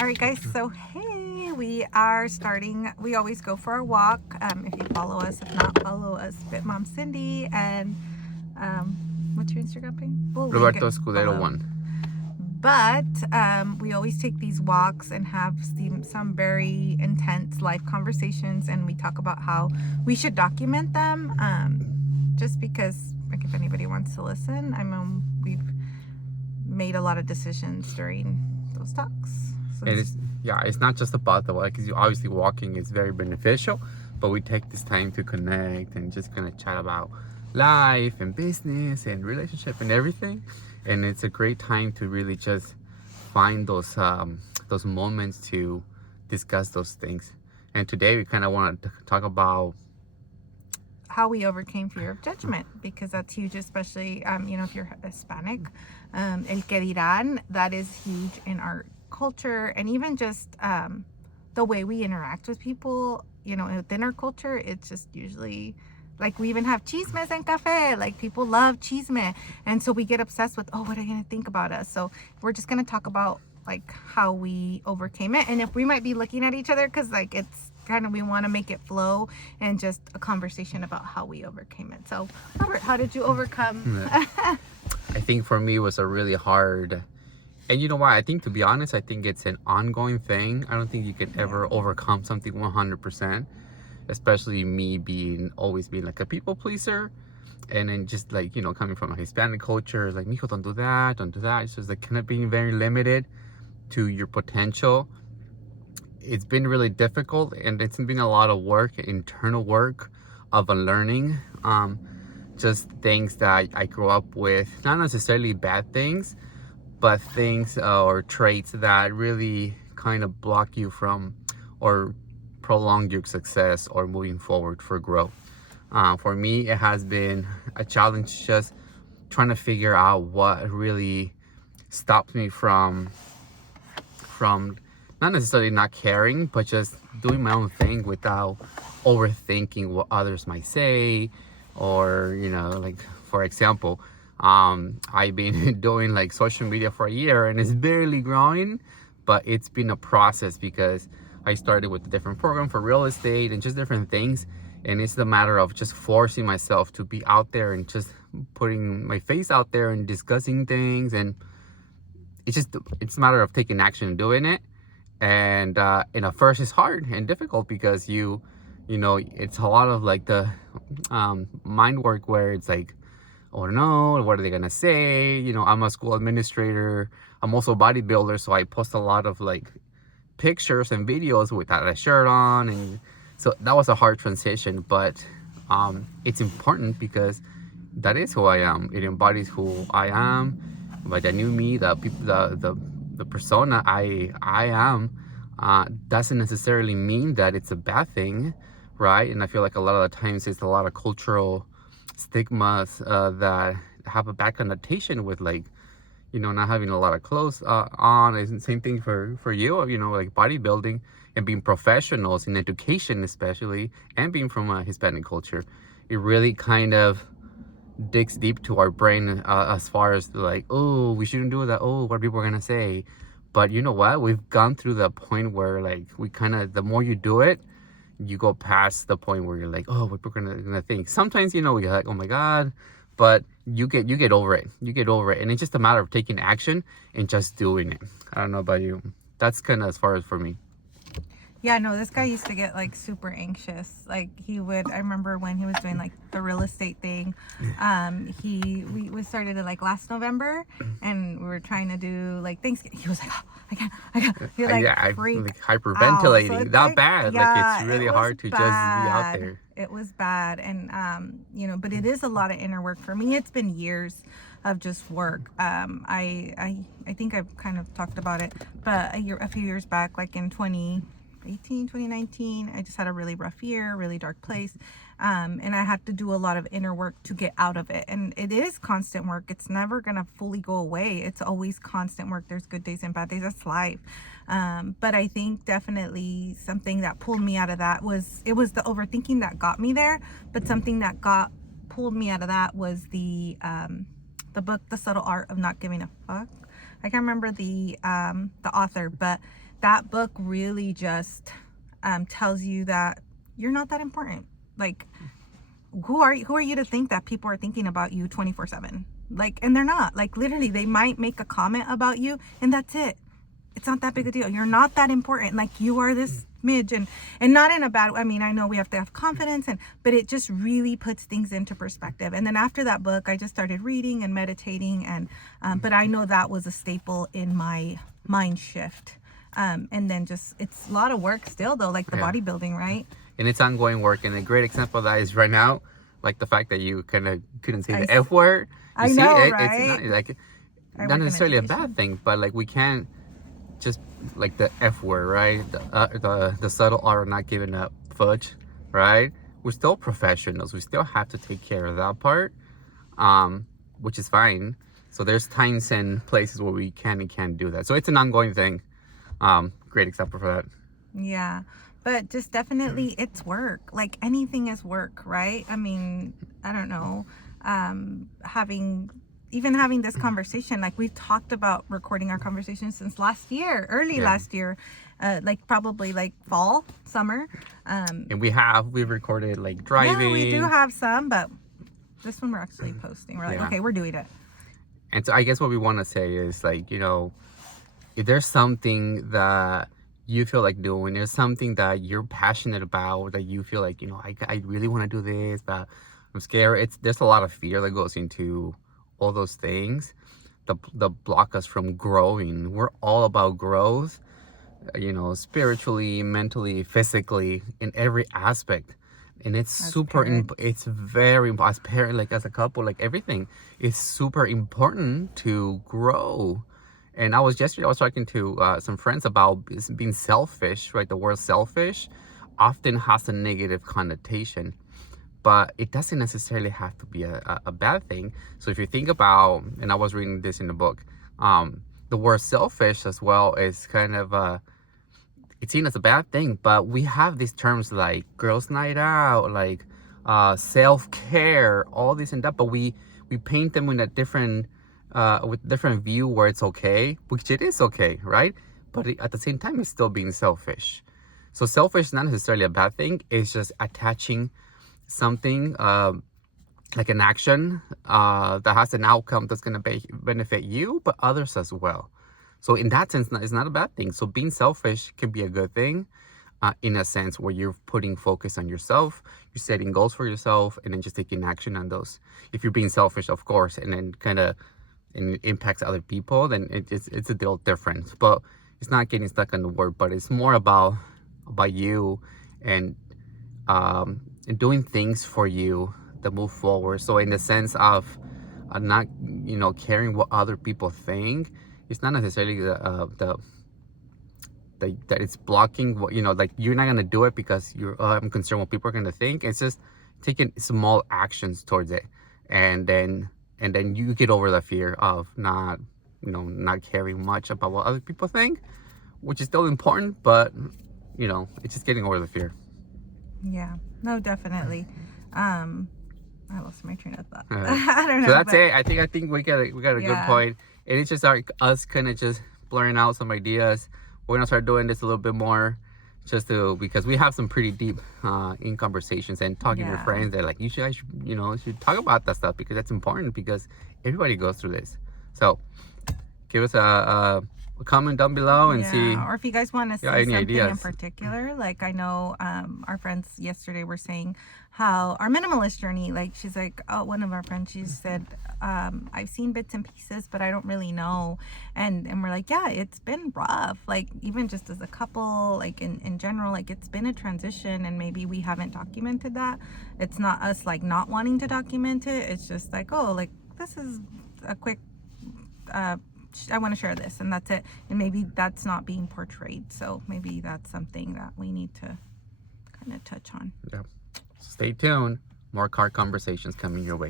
All right, guys. So, hey, we are starting. We always go for a walk. If you follow us, if not, follow us, Fit Mom Cindy. And what's your Instagram page? We'll link it Roberto Escudero below. 1. But we always take these walks and have some very intense life conversations, and we talk about how we should document them. Just because, like, if anybody wants to listen, I mean, we've made a lot of decisions during those talks. So And it's not just about the walk, because obviously walking is very beneficial, but we take this time to connect and just kind of chat about life and business and relationship and everything. And it's a great time to really just find those moments to discuss those things. And today we kind of want to talk about how we overcame fear of judgment, because that's huge, especially if you're Hispanic. El que dirán, that is huge in our culture, and even just the way we interact with people, within our culture. It's just usually like, we even have chismes en cafe. Like, people love chisme, and so we get obsessed with, oh, what are they gonna think about us? So we're just gonna talk about like how we overcame it, and if we might be looking at each other, because like it's kind of, we want to make it flow and just a conversation about how we overcame it. So Robert, how did you overcome? I think for me it was a really hard, and you know why? I think, to be honest, I think it's an ongoing thing. I don't think you can ever overcome something 100%, especially me always being like a people pleaser. And then just like, coming from a Hispanic culture, like, mijo, don't do that, don't do that. It's just like kind of being very limited to your potential. It's been really difficult, and it's been a lot of work, internal work of unlearning just things that I grew up with, not necessarily bad things, but things or traits that really kind of block you from or prolong your success or moving forward for growth. For me, it has been a challenge just trying to figure out what really stops me from not necessarily not caring, but just doing my own thing without overthinking what others might say. Or, like, for example, I've been doing like social media for a year, and it's barely growing, but it's been a process because I started with a different program for real estate and just different things. And it's the matter of just forcing myself to be out there and just putting my face out there and discussing things. And it's a matter of taking action and doing it. And at first it's hard and difficult because it's a lot of like the mind work, where it's like, oh no, what are they gonna say? I'm a school administrator, I'm also a bodybuilder, so I post a lot of like pictures and videos without a shirt on. And so that was a hard transition, but it's important because that is who I am. It embodies who I am. But the new me, the persona I am, doesn't necessarily mean that it's a bad thing, right? And I feel like a lot of the times it's a lot of cultural stigmas that have a bad connotation with, like, not having a lot of clothes on. And same thing for you, like bodybuilding and being professionals in education, especially, and being from a Hispanic culture. It really kind of digs deep to our brain, as far as like, oh, we shouldn't do that, oh, what are people gonna say? But you know what, we've gone through the point where, like, we kind of, the more you do it, you go past the point where you're like, oh, what people gonna think. Sometimes, you're like, oh my god, but you get over it. And it's just a matter of taking action and just doing it. I don't know about you. That's kind of as far as for me. Yeah, no, this guy used to get like super anxious. Like, I remember when he was doing like the real estate thing. We started it like last November, and we were trying to do like Thanksgiving. He was like, oh, I can't. He like, Yeah, I'm freaked like hyperventilating. out. So it's Not like, bad. yeah, Like, it's really hard to just be out bad. there. It was bad, and but it is a lot of inner work for me. It's been years of just work. I think I've kind of talked about it, but a few years back, like in 2019, I just had a really rough year, really dark place, and I had to do a lot of inner work to get out of it. And it is constant work. It's never gonna fully go away. It's always constant work. There's good days and bad days. That's life. But I think definitely something that pulled me out of that was the overthinking that got me there. But something that pulled me out of that was the book, The Subtle Art of Not Giving a Fuck. I can't remember the author, but that book really just tells you that you're not that important. Like, who are you to think that people are thinking about you 24/7? Like, and they're not. Like, literally, they might make a comment about you, and that's it. It's not that big a deal. You're not that important. Like, you are this midge, and not in a bad. I mean, I know we have to have confidence, but it just really puts things into perspective. And then after that book, I just started reading and meditating, and but I know that was a staple in my mind shift. And then just, it's a lot of work still though, like the bodybuilding, right? And it's ongoing work. And a great example of that is right now, like the fact that you kind of couldn't say the F word. I know, right? Right? It's not, like, not necessarily a bad thing, but like we can't just like the F word, right? The subtle R, not giving up fudge, right? We're still professionals. We still have to take care of that part, which is fine. So there's times and places where we can and can't do that. So it's an ongoing thing. Great example for that. Yeah, but just definitely it's work. Like anything is work, right? I mean, I don't know. Having this conversation, like we've talked about recording our conversation since last year, last year, like probably like fall, summer. And we've recorded like driving. Yeah, we do have some, but this one we're actually posting. We're like, okay, we're doing it. And so I guess what we want to say is, like, you know, if there's something that you feel like doing, there's something that you're passionate about, that you feel like, you know, I really want to do this, but I'm scared. There's a lot of fear that goes into all those things that block us from growing. We're all about growth, you know, spiritually, mentally, physically, in every aspect. And it's it's very important as parent, like as a couple, like everything is super important to grow. And yesterday I was talking to some friends about being selfish, right? The word selfish often has a negative connotation, but it doesn't necessarily have to be a bad thing. So if you think about, and I was reading this in the book, the word selfish as well is kind of it's seen as a bad thing, but we have these terms like girls' night out, like self-care, all this and that, but we paint them in a different with different view where it's okay, which it is okay, right? But at the same time, it's still being selfish. So selfish is not necessarily a bad thing. It's just attaching something like an action that has an outcome that's going to benefit you, but others as well. So in that sense, it's not a bad thing. So being selfish can be a good thing in a sense where you're putting focus on yourself, you're setting goals for yourself, and then just taking action on those. If you're being selfish, of course, and then and it impacts other people, then it's a deal different. But it's not getting stuck on the word, but it's more about you and doing things for you that move forward. So in the sense of not, you know, caring what other people think, it's not necessarily that it's blocking what, you know, like you're not gonna do it because I'm concerned what people are gonna think. It's just taking small actions towards it, and then you get over the fear of not caring much about what other people think, which is still important, but you know, it's just getting over the fear. Yeah, no, definitely. I lost my train of thought. I don't know. So that's it. I think we got a good point. And it's just us kind of just blurring out some ideas. We're gonna start doing this a little bit more, because we have some pretty deep in conversations and talking to friends. They're like, you should talk about that stuff because that's important, because everybody goes through this. So give us a comment down below and see, or if you guys want to see any something ideas in particular. Like I know our friends yesterday were saying how our minimalist journey, like she's like, one of our friends, she said, I've seen bits and pieces, but I don't really know. And we're like, yeah, it's been rough, like even just as a couple, like in general, like it's been a transition, and maybe we haven't documented that. It's not us like not wanting to document it, it's just like, oh, like this is a quick I want to share this, and that's it. And maybe that's not being portrayed, so maybe that's something that we need to kind of touch on. Yeah. Stay tuned. More car conversations coming your way.